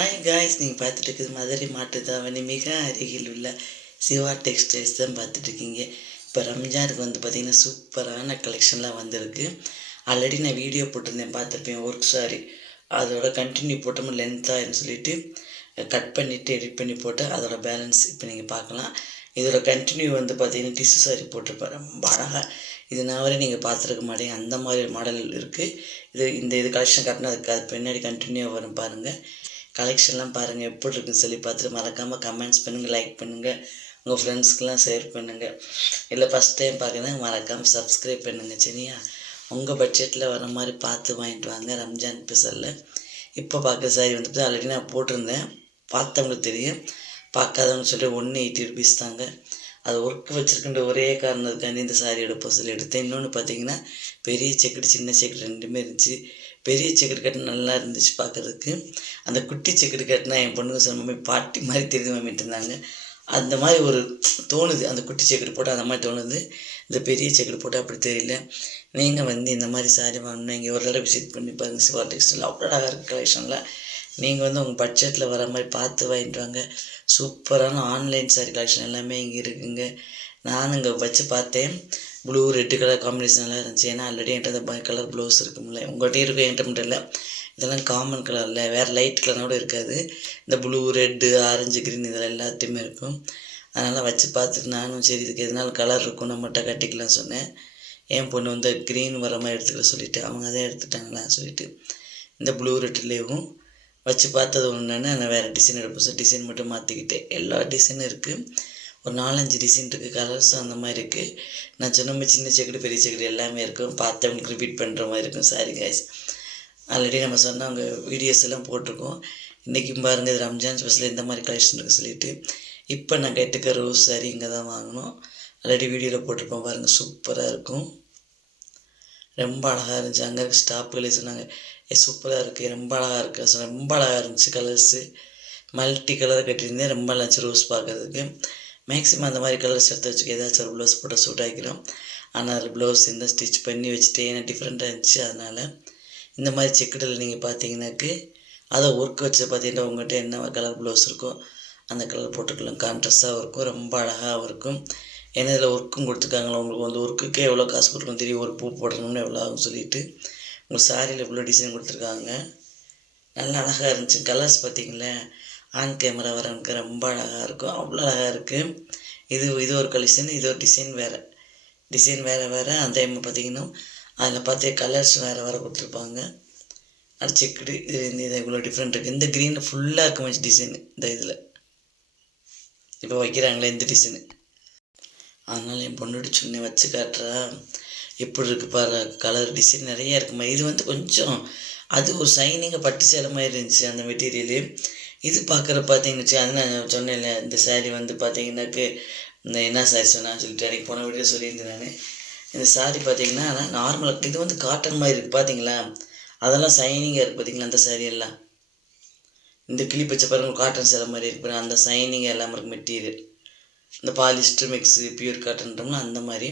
Hi guys நீங்கள் பார்த்துட்டு இருக்குது மதுரை மாட்டுத்தாவணி மிக அருகில் உள்ள சிவா டெக்ஸ்டைல்ஸ் தான் பார்த்துட்ருக்கீங்க இப்போ ரம்ஜானுக்கு வந்து பார்த்திங்கன்னா சூப்பரான கலெக்ஷன்லாம் வந்திருக்கு. ஆல்ரெடி நான் வீடியோ போட்டிருந்தேன் பார்த்துருப்பேன் ஒர்க் சாரி அதோட கண்டினியூ போட்டோம் லென்த்தாகனு சொல்லிட்டு கட் பண்ணிவிட்டு எடிட் பண்ணி போட்டு அதோட பேலன்ஸ் இப்போ நீங்கள் பார்க்கலாம். இதோட கண்டினியூ வந்து பார்த்தீங்கன்னா டிஷ்யூ சாரி போட்டிருப்பேன். ரொம்ப அழகாக இது நான் வரை நீங்கள் பார்த்துருக்க மாட்டேங்க அந்த மாதிரி மாடல் இருக்குது இது இந்த இது கலெக்ஷன் காட்டினா அதுக்கு அது பின்னாடி கண்டினியூவாக வரும் பாருங்கள் கலெக்ஷன்லாம் பாருங்கள் எப்படி இருக்குன்னு சொல்லி பார்த்துட்டு மறக்காமல் கமெண்ட்ஸ் பண்ணுங்கள் லைக் பண்ணுங்கள் உங்கள் ஃப்ரெண்ட்ஸ்க்கெலாம் ஷேர் பண்ணுங்கள் இல்லை ஃபஸ்ட் டைம் பார்க்குறதா மறக்காமல் சப்ஸ்கிரைப் பண்ணுங்கள் சரியா? உங்கள் பட்ஜெட்டில் வர மாதிரி பார்த்து வாங்கிட்டு வாங்க ரம்ஜான் ஸ்பெஷலில் இப்போ பார்க்குற சாரி வந்துட்டு ஆல்ரெடி நான் போட்டிருந்தேன். பார்த்தவங்களுக்கு தெரியும். பார்க்காதவங்க சொல்லி ஒன்று எயிட்டி ருபீஸ் தாங்க. அது ஒர்க் வச்சுருக்கின்ற ஒரே காரணத்துக்காண்டி இந்த சாரி எடுப்போம் சொல்லி எடுத்தேன். இன்னொன்று பார்த்தீங்கன்னா பெரிய செக்கெட் சின்ன செக்கெட் ரெண்டுமே இருந்துச்சு. பெரிய சிக்கெட் கட்டு நல்லா இருந்துச்சு பார்க்குறதுக்கு. அந்த குட்டி சிக்கெட் கட்டினா என் பொண்ணுங்க சொன்ன மம்மி பாட்டி மாதிரி தெரியுது மம்மிட்டு இருந்தாங்க அந்த மாதிரி ஒரு தோணுது. அந்த குட்டி செக்கெட் போட்டால் அந்த மாதிரி தோணுது. இந்த பெரிய செக்கெட் போட்டால் அப்படி தெரியல. நீங்கள் வந்து இந்த மாதிரி சாரி வாங்கணும் இங்கே ஒரு தடவை விசிட் பண்ணி பாருங்கள் சிவா டெக்ஸ்டைல் அவ்வளோ அழகாக இருக்குது கலெக்ஷனில் நீங்கள் வந்து உங்கள் பட்ஜெட்டில் வர மாதிரி பார்த்து வாங்கிட்டு வாங்க சூப்பரான ஆன்லைன் சாரி கலெக்ஷன் எல்லாமே இங்கே இருக்குங்க. நான் இங்கே வச்சு பார்த்தேன். ப்ளூ ரெட்டு கலர் காம்பினேஷன் நல்லா இருந்துச்சு. ஏன்னா ஆல்ரெடி என்கிட்ட அந்த கலர் ப்ளவுஸ் இருக்கும்ல. உங்கள்கிட்ட இருக்கும் என்கிட்ட மட்டும் இல்லை. இதெல்லாம் காமன் கலரில் வேறு லைட் கலரோட இருக்காது. இந்த ப்ளூ ரெட்டு ஆரஞ்சு க்ரீன் இதெல்லாம் எல்லாத்தையுமே இருக்கும். அதனால் வச்சு பார்த்துட்டு நானும் சரி இதுக்கு எதனால கலர் இருக்கும் நம்மகிட்ட கட்டிக்கலாம் சொன்னேன். என் பொண்ணு வந்து க்ரீன் வர மாதிரி எடுத்துக்கிற சொல்லிவிட்டு அவங்க அதை எடுத்துட்டாங்களான்னு சொல்லிட்டு இந்த ப்ளூ ரெட்டுலேயும் வச்சு பார்த்தது ஒன்றுன்னு நான் வேறு டிசைன் எடுப்போம் சார் டிசைன் மட்டும் மாற்றிக்கிட்டேன் எல்லா டிசைனும் இருக்குது ஒரு நாலஞ்சு டிசைன் இருக்குது கலர்ஸும் அந்த மாதிரி இருக்குது நான் சொன்ன மாதிரி சின்ன செக்கடி பெரிய செக்கடி எல்லாமே இருக்கும். பார்த்தவங்களுக்கு ரிப்பீட் பண்ணுற மாதிரி இருக்கும் சாரி கைஸ் ஆல்ரெடி நம்ம சொன்னவங்க வீடியோஸ் எல்லாம் போட்டிருக்கோம். இன்றைக்கும் பாருங்கள் இது ரம்ஜான் ஸ்பெஷல் இந்த மாதிரி கலெக்ஷன் இருக்குது சொல்லிவிட்டு இப்போ நான் கேட்டுக்க ரோஸ் சாரி இங்கே தான் வாங்கினோம் ஆல்ரெடி வீடியோவில் போட்டிருப்போம் பாருங்கள் சூப்பராக இருக்கும். ரொம்ப அழகாக இருந்துச்சு. அங்கே இருக்க ஸ்டாஃப்களே சொன்னாங்க ஏ சூப்பராக இருக்குது ரொம்ப அழகாக இருக்குது சொன்னேன் ரொம்ப அழகாக இருந்துச்சு கலர்ஸு மல்டி கலர் கட்டியிருந்தேன் ரொம்ப நல்லாச்சு ரோஸ் பார்க்குறதுக்கு. மேக்ஸிமம் அந்த மாதிரி கலர்ஸ் எடுத்து வச்சுக்க ஏதாச்சும் ஒரு ப்ளவுஸ் போட்டால் சூட் ஆகிக்கிறோம் ஆனால் அதில் ப்ளவுஸ் இந்த ஸ்டிச் பண்ணி வச்சுட்டு ஏன்னா டிஃப்ரெண்ட்டாக இருந்துச்சு அதனால் இந்த மாதிரி செக்கடில் நீங்கள் பார்த்தீங்கன்னாக்கு அதை ஒர்க் வச்சு பார்த்தீங்கன்னா உங்கள்கிட்ட என்ன கலர் ப்ளவுஸ் இருக்கோ அந்த கலர் போட்டுக்கலாம். கான்ட்ரஸ்ட்டாகவும் இருக்கும் ரொம்ப அழகாகவும் இருக்கும். ஏன்னா இதில் ஒர்க்கும் கொடுத்துருக்காங்களா? உங்களுக்கு வந்து ஒர்க்குக்கே எவ்வளோ காசு கொடுக்கணும் தெரியும்? ஒரு பூ போடணும்னு எவ்வளோ ஆகும் சொல்லிட்டு. உங்கள் சாரியில் இவ்வளோ டிசைன் கொடுத்துருக்காங்க. நல்லா அழகாக இருந்துச்சு. கலர்ஸ் பார்த்தீங்களேன் ஆன் கேமரா வரவனுக்கு ரொம்ப அழகாக இருக்கும் அவ்வளோ அழகாக இருக்குது இது இது ஒரு கலெக்ஷன் இது ஒரு டிசைன் வேறு. டிசைன் வேறு வேறு. அந்த டைம் பார்த்தீங்கன்னா அதில் பார்த்து கலர்ஸ் வேறு வேறு கொடுத்துருப்பாங்க. அடிச்சுக்கிட்டு இது இந்த இது இவ்வளோ டிஃப்ரெண்ட் இருக்குது இந்த க்ரீனில் ஃபுல்லாக இருக்கும் டிசைன் இந்த இதில். இப்போ வைக்கிறாங்களே இந்த டிசைனு அதனால் என் பொண்ணுட்டு சொன்னேன் வச்சு காட்டுறா. எப்படி இருக்குது பாரு கலர் டிசைன் நிறையா இருக்குமா இது வந்து கொஞ்சம் அது ஒரு சைனிங்காக பட்டு சேலை மாதிரி இருந்துச்சு அந்த மெட்டீரியலு இது பார்க்குற பார்த்தீங்கன்னு அது நான் சொன்னேன்ல இந்த சாரீ வந்து பார்த்தீங்கன்னாக்கு இந்த என்ன சாரி சொன்னான்னு சொல்லிட்டு எனக்கு போன வீடியோ சொல்லியிருந்தேன் நான். இந்த சாரீ பார்த்தீங்கன்னா நார்மலாக இது வந்து காட்டன் மாதிரி இருக்குது பார்த்தீங்களா அதெல்லாம் சைனிங்காக இருக்குது பார்த்தீங்களா அந்த சாரீ எல்லாம்? இந்த கிளி பச்சை பாருங்க காட்டன் சேலை மாதிரி இருக்கு அந்த சைனிங் எல்லாம் இருக்குது மெட்டீரியல் இந்த பாலிஸ்டர் மிக்ஸு பியூர் காட்டன்றோம்னா அந்த மாதிரி.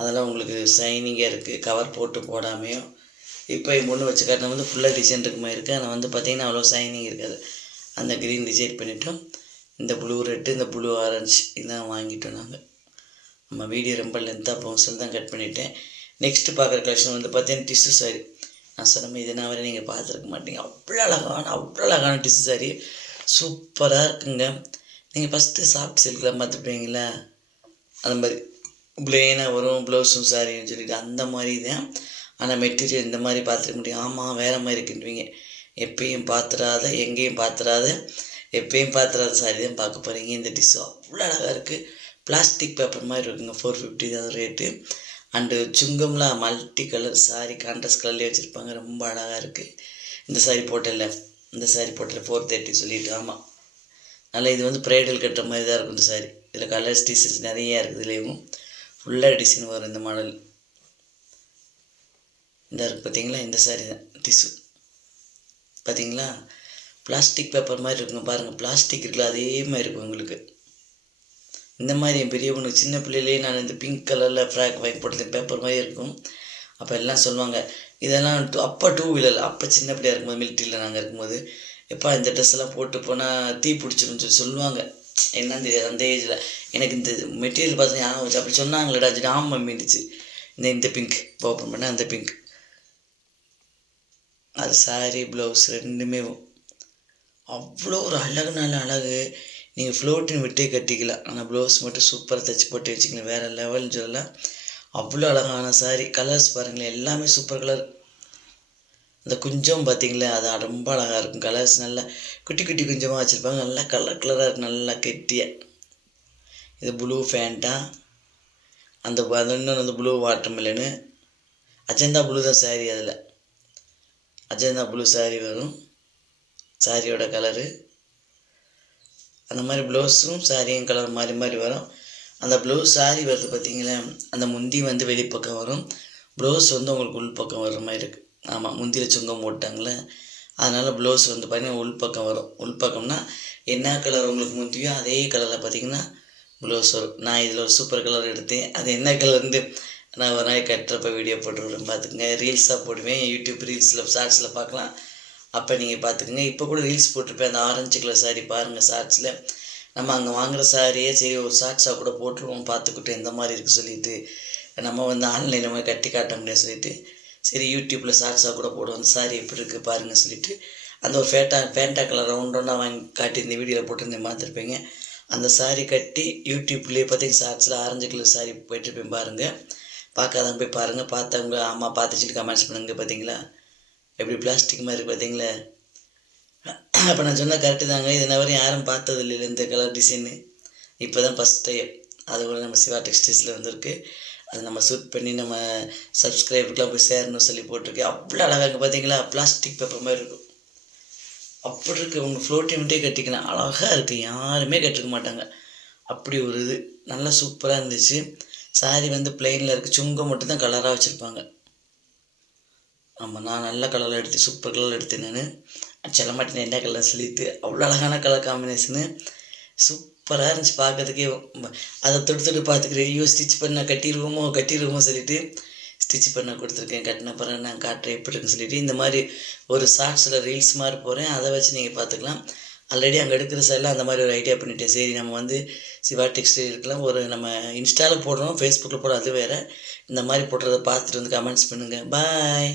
அதெல்லாம் உங்களுக்கு சைனிங்காக இருக்குது கவர் போட்டு போடாமையும். இப்போ என் பொண்ணு வச்சு காட்டின வந்து ஃபுல்லாக டிசைன் இருக்குமா மாதிரி இருக்குது ஆனால் வந்து பார்த்திங்கன்னா அவ்வளோ சைனிங் இருக்காது. அந்த க்ரீன் டிசைட் பண்ணிவிட்டோம் இந்த ப்ளூ ரெட்டு இந்த ப்ளூ ஆரஞ்சு இதான் வாங்கிட்டோம் நாங்கள் நம்ம வீடியோ ரொம்ப லென்த்தாக போகும் சொல்லி தான் கட் பண்ணிவிட்டேன் நெக்ஸ்ட்டு பார்க்குற கலெக்ஷன் வந்து பார்த்தீங்கன்னா டிஷ்யூ சாரி நான் சொன்ன மாதிரி இதனால் வரை நீங்கள் பார்த்துருக்க மாட்டீங்க. அவ்வளோ அழகான அவ்வளோ அழகான டிஷ்யூ சாரி சூப்பராக இருக்குங்க. நீங்கள் ஃபஸ்ட்டு சாஃப்ட் சில்கெலாம் பார்த்துருப்பீங்களா அந்த மாதிரி பிளெயினாக வரும் ப்ளவுஸும் சாரின்னு சொல்லிட்டு அந்த மாதிரி தான். ஆனால் மெட்டீரியல் இந்த மாதிரி பார்த்துருக்க முடியும் ஆமாம் வேறு மாதிரி இருக்குன்றீங்க. எப்பயும் பார்த்துடாத எங்கேயும் பார்த்துடாத எப்பயும் பார்த்துடாத சாரி தான் பார்க்க போகிறீங்க இந்த டிஷ்ஷு அவ்வளோ அழகாக இருக்குது பிளாஸ்டிக் பேப்பர் மாதிரி இருக்குங்க. ஃபோர் ஃபிஃப்டி தான் ரேட்டு அண்டு சுங்கம்லாம் மல்டி கலர் சாரி கான்ட்ராஸ்ட் கலர்லேயே வச்சுருப்பாங்க. ரொம்ப அழகாக இருக்குது இந்த சாரி போட்டல இந்த சாரி போட்டல ஃபோர் தேர்ட்டி சொல்லிட்டு. ஆமாம் நல்லா இது வந்து ப்ரைடல் கட்டுற மாதிரி தான் இருக்கும் இந்த சாரி இதில் கலர்ஸ் டிசைன்ஸ் நிறையா இருக்குது இதுலேயும். ஃபுல்லாக டிசைன் வரும் இந்த மாடல் இந்த இருக்குது பார்த்தீங்களா இந்த சாரி தான். டிஷ்யூ பார்த்தீங்களா பிளாஸ்டிக் பேப்பர் மாதிரி இருக்குங்க பாருங்கள் பிளாஸ்டிக் இருக்குல்ல அதே மாதிரி இருக்கும் உங்களுக்கு இந்த மாதிரி என் பெரிய ஒன்று சின்ன பிள்ளையிலே நான் இந்த பிங்க் கலரில் ஃப்ராக் வாங்கி போட்டது பேப்பர் மாதிரி இருக்கும். அப்போ எல்லாம் சொல்லுவாங்க இதெல்லாம் அப்போ டூ வீலர் அப்போ சின்ன பிள்ளையாக இருக்கும்போது மிலிட்ரியில் நாங்கள் இருக்கும்போது எப்பா இந்த ட்ரெஸ்லாம் போட்டு போனால் தீ பிடிச்சிருன்னு சொல்லி சொல்லுவாங்க. என்னன்னு தெரியாது அந்த ஏஜில் எனக்கு இந்த மெட்டீரியல் பார்த்து ஞாபகம் வச்சு அப்படி சொன்னாங்களேடா ஆமாம் மீண்டுச்சு. இந்த இந்த பிங்க் ஓப்பன் பண்ண அந்த பிங்க் அது சாரீ ப்ளவுஸ் ரெண்டுமே அவ்வளோ ஒரு அழகு நல்ல அழகு. நீங்கள் ஃப்ளோட்டின் விட்டே கட்டிக்கலாம். ஆனால் ப்ளவுஸ் மட்டும் சூப்பராக தைச்சி போட்டு வச்சுக்கலாம் வேறு லெவல்னு சொல்லலாம் அவ்வளோ அழகான saree. கலர்ஸ் பாருங்களேன். எல்லாமே சூப்பர் கலர் அந்த குஞ்சம் பார்த்தீங்களா அது ரொம்ப அழகாக இருக்கும். கலர்ஸ் நல்லா குட்டி குட்டி குஞ்சமாக வச்சுருப்பாங்க. நல்லா கலர் கலராக இருக்கும். நல்லா கெட்டியாக இது ப்ளூ ஃபேண்ட்டா அந்த இன்னொன்று வந்து ப்ளூ வாட்டர் மில்லனு அஜந்தா ப்ளூ தான் saree அதில். அஜந்தா ப்ளூ சாரீ வரும். சாரியோட கலரு அந்த மாதிரி ப்ளவுஸும் சாரியும் கலர் மாறி மாறி வரும். அந்த ப்ளவுஸ் சாரி வருது பார்த்தீங்களா அந்த முந்தி வந்து வெளிப்பக்கம் வரும். ப்ளவுஸ் வந்து உங்களுக்கு உள் பக்கம் வர்ற மாதிரி இருக்குது ஆமாம் முந்தியில் சுங்கம் போட்டாங்களே. அதனால் ப்ளவுஸ் வந்து பார்த்திங்கன்னா உள்பக்கம் வரும். உள்பக்கம்னா என்ன கலர் உங்களுக்கு முந்தியோ அதே கலரில் பார்த்தீங்கன்னா ப்ளவுஸ் வரும். நான் இதில் ஒரு சூப்பர் கலர் எடுத்தேன். அது என்ன கலர்னு நான் ஒரு நாளைக்கு கட்டுறப்ப வீடியோ போட்டு விடுறேன் பார்த்துக்குங்க ரீல்ஸாக போடுவேன். யூடியூப் ரீல்ஸில் ஷார்ட்ஸில் பார்க்கலாம். அப்போ நீங்கள் பார்த்துக்குங்க. இப்போ கூட ரீல்ஸ் போட்டிருப்பேன். அந்த ஆரஞ்சு கலர் சாரி பாருங்கள் ஷார்ட்ஸில் நம்ம அங்கே வாங்குகிற சாரியே சரி ஒரு ஷார்ட்ஸாக கூட போட்டுருவோம். பார்த்துக்கிட்டு எந்த மாதிரி இருக்குது சொல்லிட்டு. நம்ம வந்து ஆன்லைனில் நம்ம கட்டி காட்ட முடியாது சொல்லிட்டு. சரி யூடியூப்பில் ஷார்ட்ஸாக கூட போடுவோம். அந்த சாரி எப்படி இருக்குது பாருங்கள் சொல்லிட்டு. அந்த ஒரு ஃபேட்டா ஃபேண்டா கலர் ரவுண்ட் ரவுண்டாக வாங்கி காட்டி இந்த வீடியோவில் போட்டிருந்தேன் பார்த்துருப்பீங்க. அந்த சாரி கட்டி யூடியூப்லேயே பார்த்தீங்கன்னா ஷார்ட்ஸில் ஆரஞ்சு கலர் சாரி போயிட்டுருப்பேன் பாருங்கள் பார்க்காதவங்க போய் பாருங்கள் பார்த்தவங்க ஆமாம் பார்த்துச்சுட்டு கமெண்ட்ஸ் பண்ணுங்க பார்த்தீங்களா? எப்படி பிளாஸ்டிக் மாதிரி இருக்குது பார்த்தீங்களா? அப்போ நான் சொன்னால் கரெக்டு தாங்க. இது வரையும் யாரும் பார்த்தது இல்லை இந்த கலர் டிசைனு இப்போ தான் ஃபஸ்ட் டைம் அது கூட நம்ம சிவா டெக்ஸ்டைல்ஸில் வந்திருக்கு. அதை நம்ம ஷூட் பண்ணி நம்ம சப்ஸ்கிரைபருக்குலாம் போய் சேரணும்னு சொல்லி போட்டிருக்கேன் அவ்வளோ அழகாக இருக்குது பார்த்தீங்களா? பிளாஸ்டிக் பேப்பர் மாதிரி இருக்கும் அப்படி இருக்குது உங்கள் மட்டும் கட்டிக்கலாம் அழகாக இருக்குது யாருமே கட்டிருக்க மாட்டாங்க. அப்படி ஒரு இது. நல்லா சூப்பராக இருந்துச்சு. சாரி வந்து பிளெயினில் இருக்குது சுங்கம் மட்டும் தான் கலராக வச்சுருப்பாங்க. ஆமாம் நான் நல்ல கலரில் எடுத்து சூப்பர் கலரில் எடுத்தேன் நான். சொல்ல மாட்டேன் என்ன கலர் சொல்லிட்டு அவ்வளோ அழகான கலர் காம்பினேஷனு சூப்பராக இருந்துச்சு பார்க்கறதுக்கே. அதை தொட்டு தொட்டு பார்த்துக்கிறேன். ஐயோ ஸ்டிச் பண்ண கட்டிடுவோமோ கட்டிடுவோமோ சொல்லிட்டு ஸ்டிச் பண்ண கொடுத்துருக்கேன். கட்டின பிறகு நான் காட்டுறேன் எப்படி இருக்குன்னு சொல்லிட்டு. இந்த மாதிரி ஒரு ஷார்ட்ஸில் ரீல்ஸ் மாதிரி போகிறேன் அதை வச்சு நீங்கள் பார்த்துக்கலாம். ஆல்ரெடி அங்கே எடுக்கிற சைடில் அந்த மாதிரி ஒரு ஐடியா பண்ணிட்டேன். சரி நம்ம வந்து சிவா டெக்ஸ்டைலுக்கெலாம் ஒரு நம்ம இன்ஸ்டாவில் போடுறோம் ஃபேஸ்புக்கில் போடுறோம் அது வேறு. இந்த மாதிரி போடுறத பார்த்துட்டு வந்து கமெண்ட்ஸ் பண்ணுங்கள் பாய்